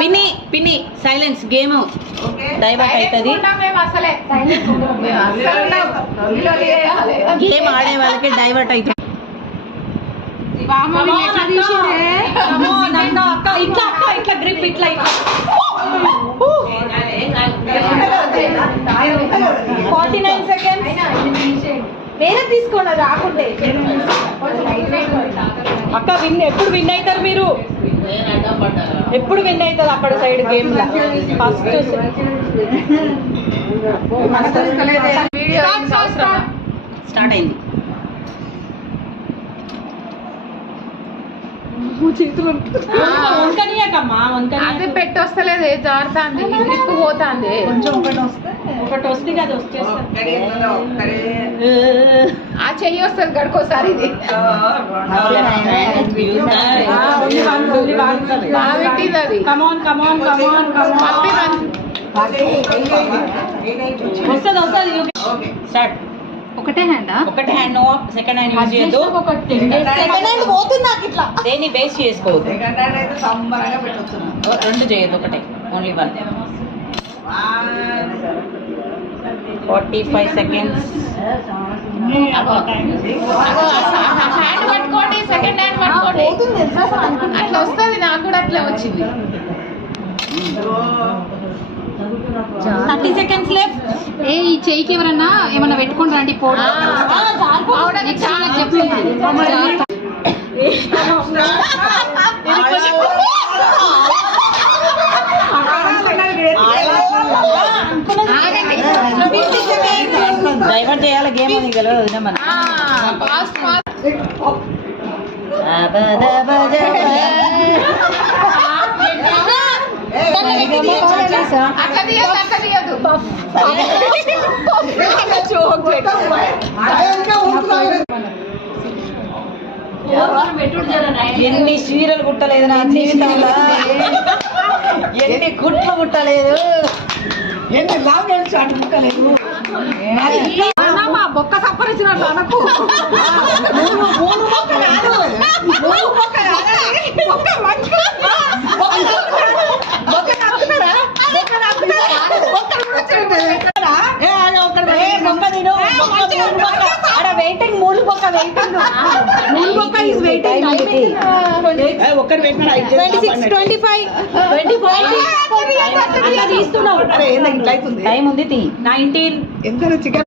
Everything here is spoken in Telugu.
పిన్ని పిన్ని సైలెన్స్ గేమ్ డైవర్ట్ అవుతుంది. గేమ్ ఆడే వాళ్ళకి డైవర్ట్ అవుతుంది. ఇట్లా గ్రిప్ ఇట్లా 49 seconds. వేరే తీసుకోండి రాకుంటే. అక్క విన్ ఎప్పుడు విన్ అవుతారు మీరు? ఎప్పుడు విన్ అవుతుంది అక్కడ సైడ్ గేమ్ ఫస్ట్ స్టార్ట్ అయింది. అదే పెట్టి వస్తలేదు, జారుతాంది, గ్రిప్ పోతాంది. కొంచెం ఒకటి వస్తే కదా వచ్చేస్తుంది. ఆ చెయ్యి వస్తుంది గడుకోసారి. ఇది బాగుంటుంది అది. ఒకటే హ్యాండ్ ఒకటే హ్యాండ్ సెకండ్ హ్యాండ్ యూజ్ చేయొద్దు. సెకండ్ హ్యాండ్ పోతుంది నాకు ఇట్లా. దేన్ని బేస్ చేసుకోవద్దు. రెండు చేయొద్దు, ఒకటే ఓన్లీ వన్. 45 seconds. హ్యాండ్ పట్టుకోండి, సెకండ్ హ్యాండ్ పట్టుకోండి. అట్లా వస్తుంది, నాకు కూడా అట్లా వచ్చింది. 30 seconds left. ఈ చెయ్యికి ఎవరన్నా ఏమన్నా పెట్టుకుని రండి. పౌడర్ చెప్తుంది. డైవర్ట్ చేయాలి గేమ్ అని గెలవదు మన. ఎన్ని చీరలు కుట్టలేదు నా జీవితంలో, ఎన్ని కుట్లు కుట్టలేదు, ఎన్ని లాంగ్ షార్ట్ కుట్టలేదు. బొక్క సంపరించినట్లు అనకు. వెయిటింగ్ మూడు బొక్క వెయిటింగ్ 26, 25, 24 తీస్తున్నావు. టైం ఉంది. 19